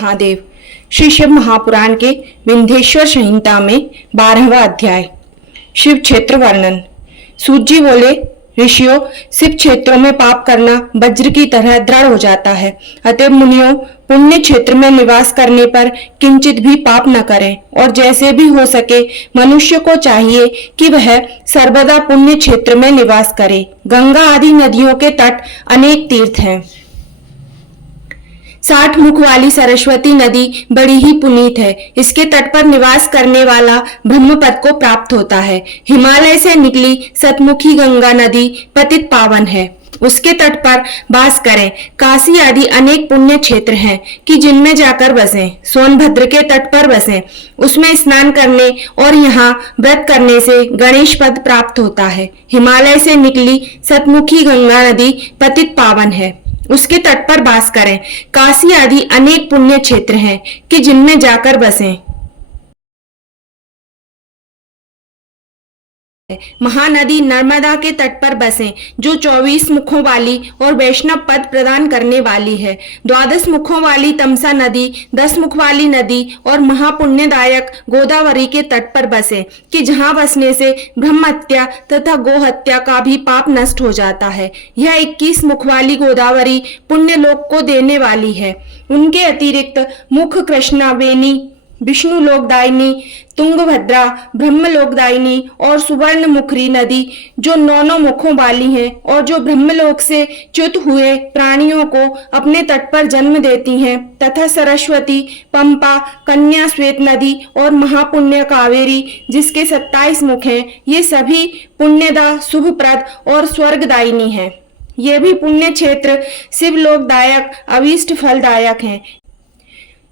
महादेव। श्री शिव महापुराण के विंध्येश्वर संहिता में 12वां अध्याय शिव क्षेत्र वर्णन। सूत जी बोले, ऋषियों, शिव क्षेत्रों में पाप करना वज्र की तरह दृढ़ हो जाता है। अतएव मुनियों, पुण्य क्षेत्र में निवास करने पर किंचित भी पाप न करें और जैसे भी हो सके मनुष्य को चाहिए कि वह सर्वदा पुण्य क्षेत्र में निवास करे। गंगा आदि नदियों के तट अनेक तीर्थ हैं। 60 मुख वाली सरस्वती नदी बड़ी ही पुनीत है। इसके तट पर निवास करने वाला ब्रह्मपद को प्राप्त होता है। हिमालय से निकली सतमुखी गंगा नदी पतित पावन है। उसके तट पर वास करें। काशी आदि अनेक पुण्य क्षेत्र हैं कि जिनमें जाकर बसें। सोनभद्र के तट पर बसें। उसमें स्नान करने और यहाँ व्रत करने से गणेश पद प्राप्त होता है। हिमालय से निकली सतमुखी गंगा नदी पतित पावन है। उसके तट पर वास करें। काशी आदि अनेक पुण्य क्षेत्र हैं कि जिनमें जाकर बसें। महानदी नर्मदा के तट पर बसें, जो 24 मुखों वाली और वैष्णव पद प्रदान करने वाली है। 12 मुखों वाली तमसा नदी, 10 मुख वाली नदी और महापुण्यदायक गोदावरी के तट पर बसे कि जहां बसने से ब्रह्म हत्या तथा गो हत्या का भी पाप नष्ट हो जाता है। यह 21 मुख वाली गोदावरी पुण्य लोक को देने वाली है। उनके अतिरिक्त मुख कृष्णा, वेणी, विष्णु लोकदायिनी, तुंगभद्रा, ब्रह्म लोकदायिनी और सुवर्ण मुखरी नदी, जो 9 मुखों वाली हैं और जो ब्रह्मलोक से च्युत हुए प्राणियों को अपने तट पर जन्म देती हैं, तथा सरस्वती, पंपा, कन्या श्वेत नदी और महापुण्य कावेरी, जिसके 27 मुख हैं, ये सभी पुण्यदा, शुभप्रद और स्वर्गदायिनी हैं। ये भी पुण्य क्षेत्र शिव लोकदायक, अभीष्ट फलदायक हैं।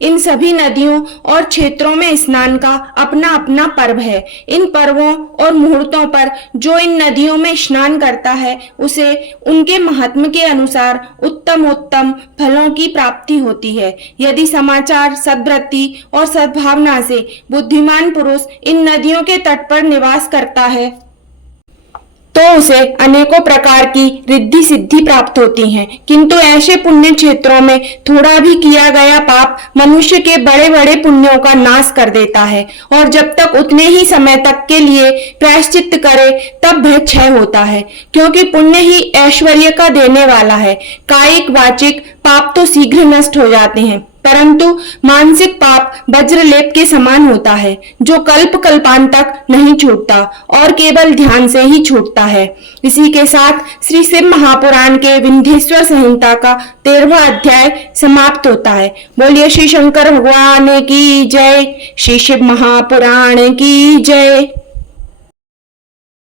इन सभी नदियों और क्षेत्रों में स्नान का अपना अपना पर्व है। इन पर्वों और मुहूर्तों पर जो इन नदियों में स्नान करता है, उसे उनके महात्म्य के अनुसार उत्तमोत्तम फलों की प्राप्ति होती है। यदि समाचार, सद्वृत्ति और सद्भावना से बुद्धिमान पुरुष इन नदियों के तट पर निवास करता है, तो उसे अनेकों प्रकार की रिद्धि सिद्धि प्राप्त होती हैं। किंतु ऐसे पुण्य क्षेत्रों में थोड़ा भी किया गया पाप मनुष्य के बड़े बड़े पुण्यों का नाश कर देता है और जब तक उतने ही समय तक के लिए प्रायश्चित करे तब वह क्षय होता है, क्योंकि पुण्य ही ऐश्वर्य का देने वाला है। कायिक वाचिक पाप तो शीघ्र नष्ट हो जाते हैं, परंतु मानसिक पाप वज्रलेप के समान होता है, जो कल्प कल्पांतक नहीं छूटता और केवल ध्यान से ही छूटता है। इसी के साथ श्री शिव महापुराण के विंध्येश्वर संहिता का 13वां अध्याय समाप्त होता है। बोलिए श्री शंकर भगवान की जय। श्री शिव महापुराण की जय।